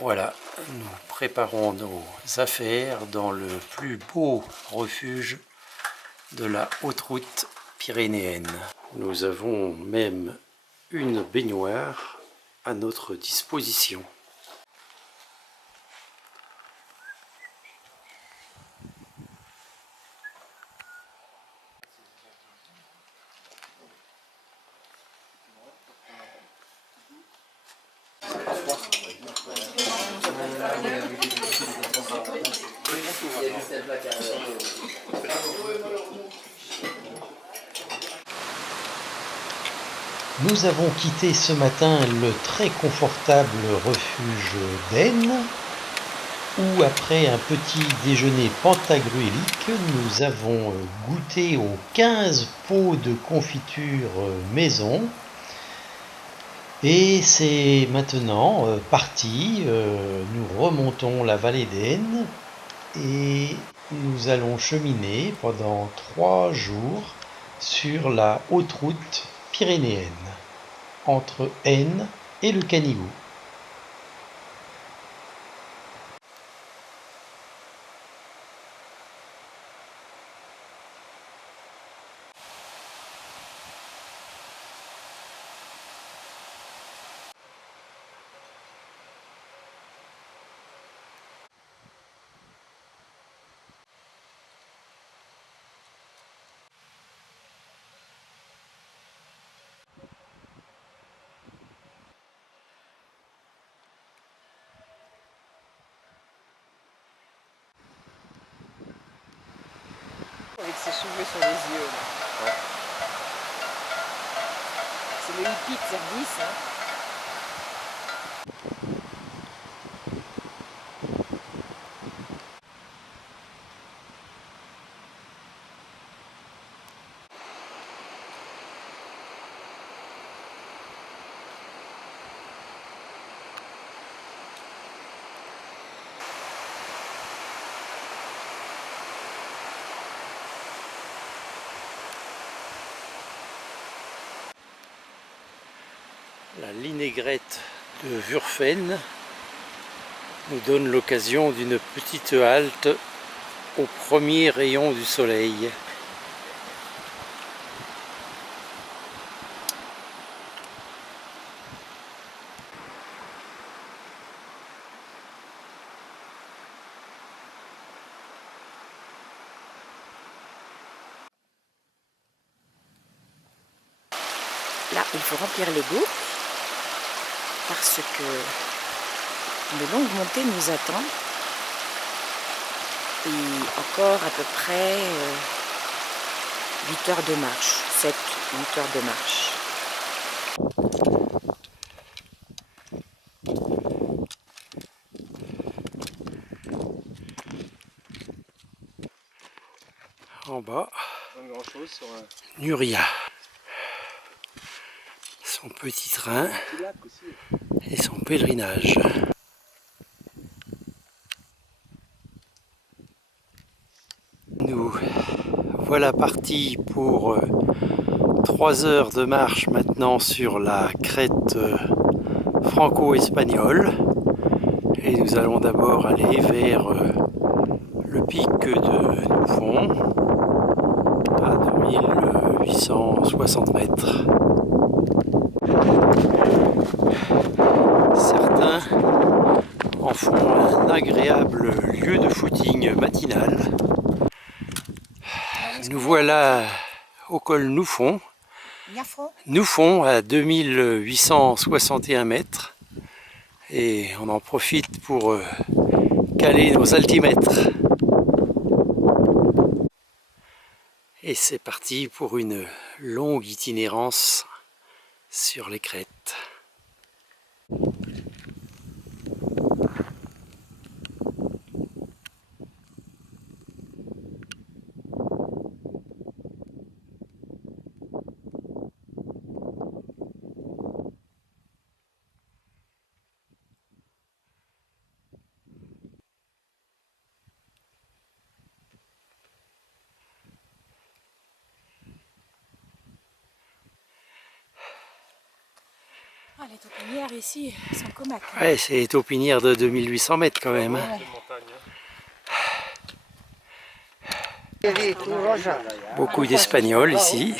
Voilà, nous préparons nos affaires dans le plus beau refuge de la haute route pyrénéenne. Nous avons même une baignoire à notre disposition. Nous avons quitté ce matin le très confortable refuge d'Aisne, où après un petit déjeuner pantagruélique, nous avons goûté aux 15 pots de confiture maison. Et c'est maintenant parti, nous remontons la vallée d'Aisne et nous allons cheminer pendant 3 jours sur la haute route pyrénéenne, entre Aisne et le Canigou. Avec ses cheveux sur les yeux. Là. Ouais. C'est le hippie de service. Hein. La linaigrette de Wurfen nous donne l'occasion d'une petite halte au premier rayon du soleil. Là, il faut remplir l'égout parce que une longue montée nous attend et encore à peu près 8 heures de marche, 7-8 heures de marche. En bas, Nuria, son petit train et son pèlerinage. Nous voilà partis pour 3 heures de marche maintenant sur la crête franco-espagnole. Et nous allons d'abord aller vers le pic de Noufon à 2860 mètres. Certains en font un agréable lieu de footing matinal. Nous voilà au col Noufon. Noufon à 2861 mètres. Et on en profite pour caler nos altimètres. Et c'est parti pour une longue itinérance sur les crêtes. Ah, les taupinières ici sont comaques. Ouais, c'est les taupinières de 2800 mètres quand même. Hein. Beaucoup d'Espagnols ici.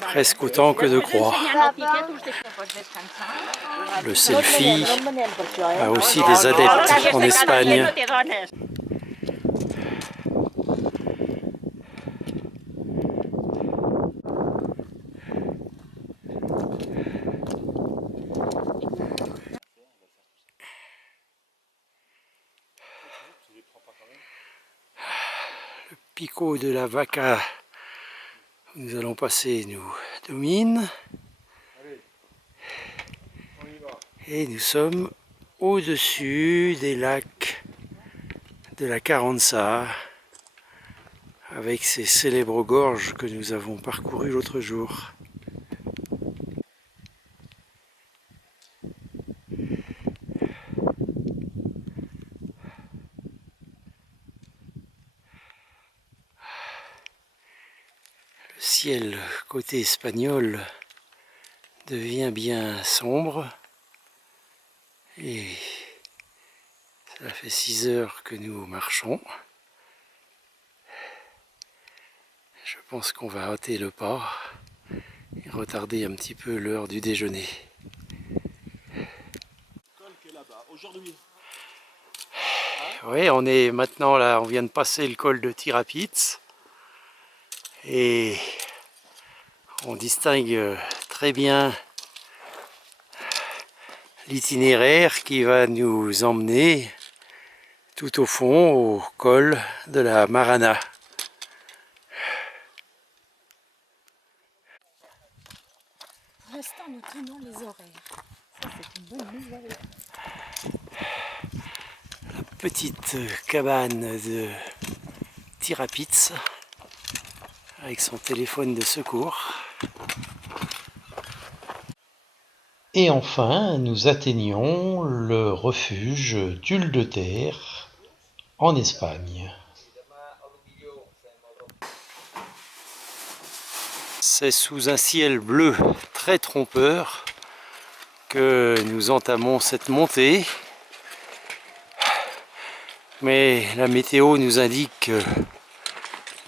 Presque autant que de Croix. Le selfie a aussi des adeptes en Espagne. Le Pico de la Vaca où nous allons passer nous domine. Et nous sommes au-dessus des lacs de la Carranza avec ces célèbres gorges que nous avons parcourues l'autre jour. Le ciel côté espagnol devient bien sombre et ça fait 6 heures que nous marchons. Je pense qu'on va hâter le pas et retarder un petit peu l'heure du déjeuner. Oui, on est maintenant là, on vient de passer le col de Tirapitz et on distingue très bien l'itinéraire qui va nous emmener tout au fond au col de la Marana. Pour l'instant, nous tenons les horaires. Ça, c'est une bonne nouvelle. Petite cabane de Tirapitz avec son téléphone de secours. Et enfin, nous atteignons le refuge d'Huile de Terre en Espagne. C'est sous un ciel bleu très trompeur que nous entamons cette montée. Mais la météo nous indique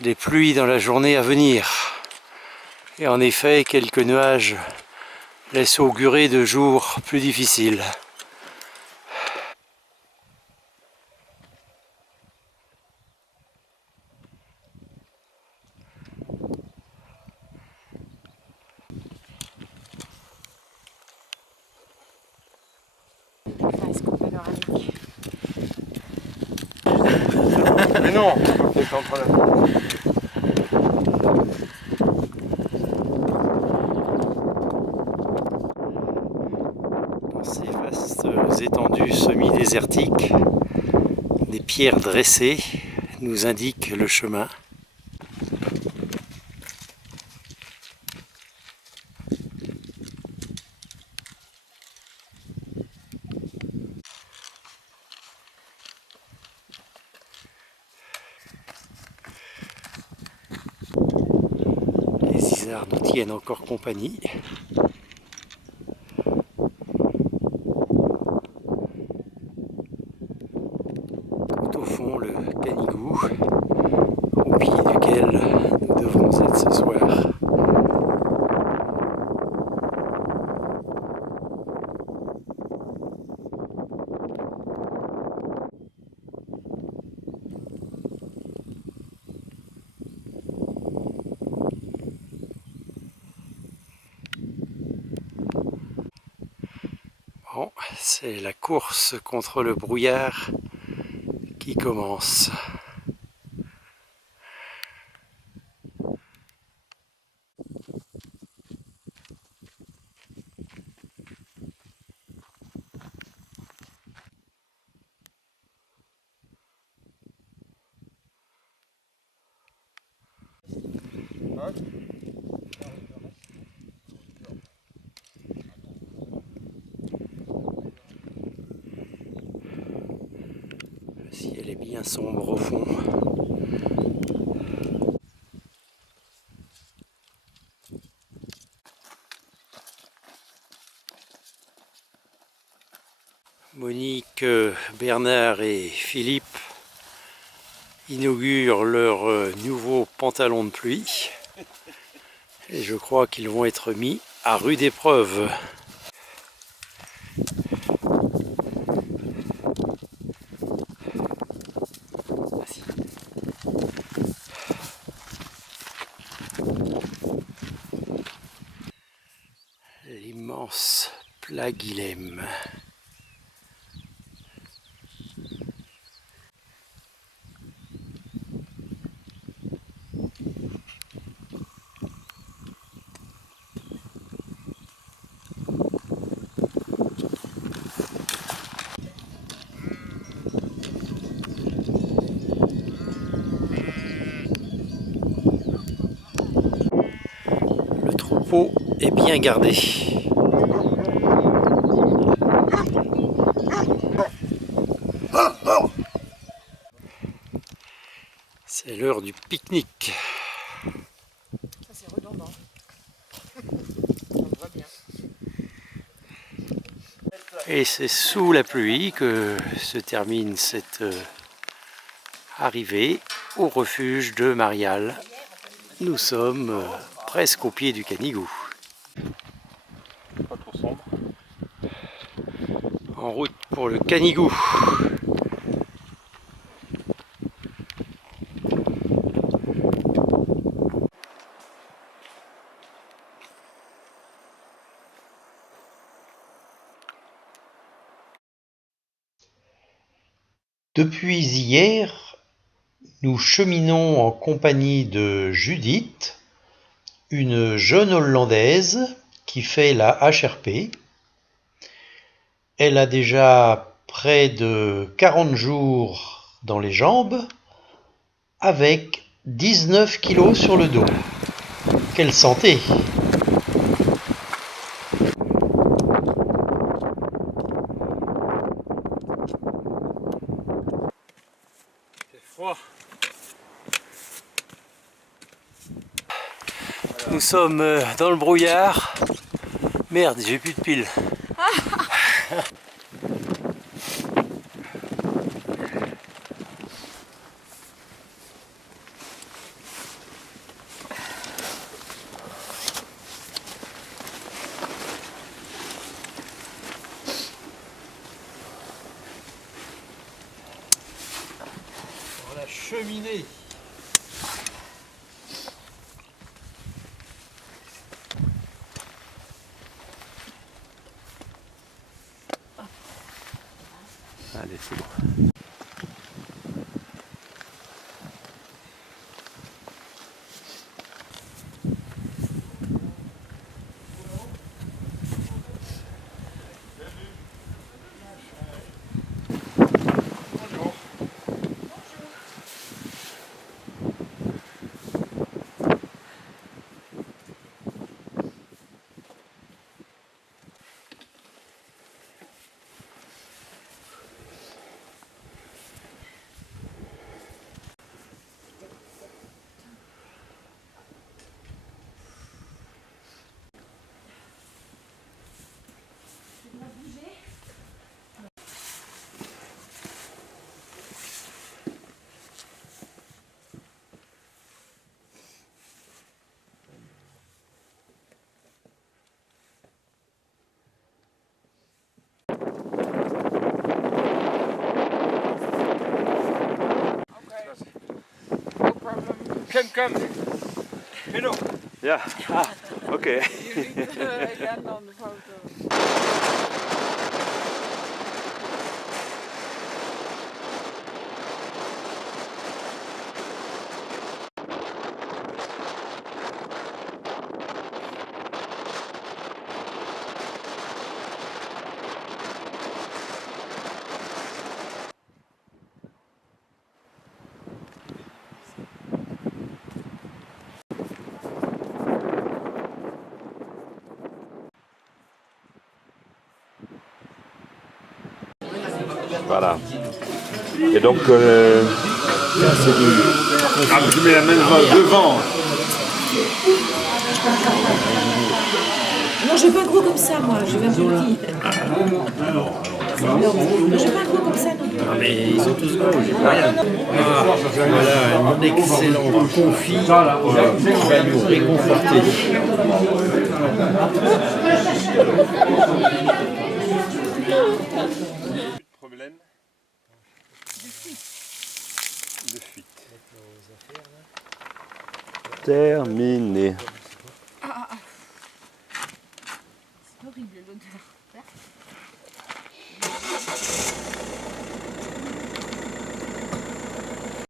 des pluies dans la journée à venir. Et en effet, quelques nuages laissent augurer de jours plus difficiles. Est-ce qu'on va leur aller? Mais non, c'est entre là. Dans ces vastes étendues semi-désertiques, des pierres dressées nous indiquent le chemin. Les isards nous tiennent encore compagnie. Tout au fond, le Canigou, au pied duquel nous devrons être ce soir. Bon, c'est la course contre le brouillard qui commence. Le ciel est bien sombre au fond. Monique, Bernard et Philippe inaugurent leur nouveau pantalon de pluie. Et je crois qu'ils vont être mis à rude épreuve. L'immense plat Guilhem. Le troupeau est bien gardé. C'est l'heure du pique-nique. Ça c'est redondant. On voit bien. Et c'est sous la pluie que se termine cette arrivée au refuge de Marial. Nous sommes presque au pied du Canigou. Pas trop sombre. En route pour le Canigou. Depuis hier, nous cheminons en compagnie de Judith, une jeune Hollandaise qui fait la HRP. Elle a déjà près de 40 jours dans les jambes, avec 19 kilos sur le dos. Quelle santé! Nous sommes dans le brouillard. Merde, j'ai plus de piles. Pour la cheminée. Allez, c'est bon. Come. Hello. Yeah. Ah, okay. Again on the photo. Voilà. Et donc, c'est du... Ah, je mets la main devant. Non, je veux pas gros comme ça, moi. Je veux un peu petit. J'ai pas un coup comme ça, non. Ah mais ils sont tous beaux, j'ai pas rien. Ah, voilà un excellent confit qui va nous réconforter. Problème de fuite. Terminé.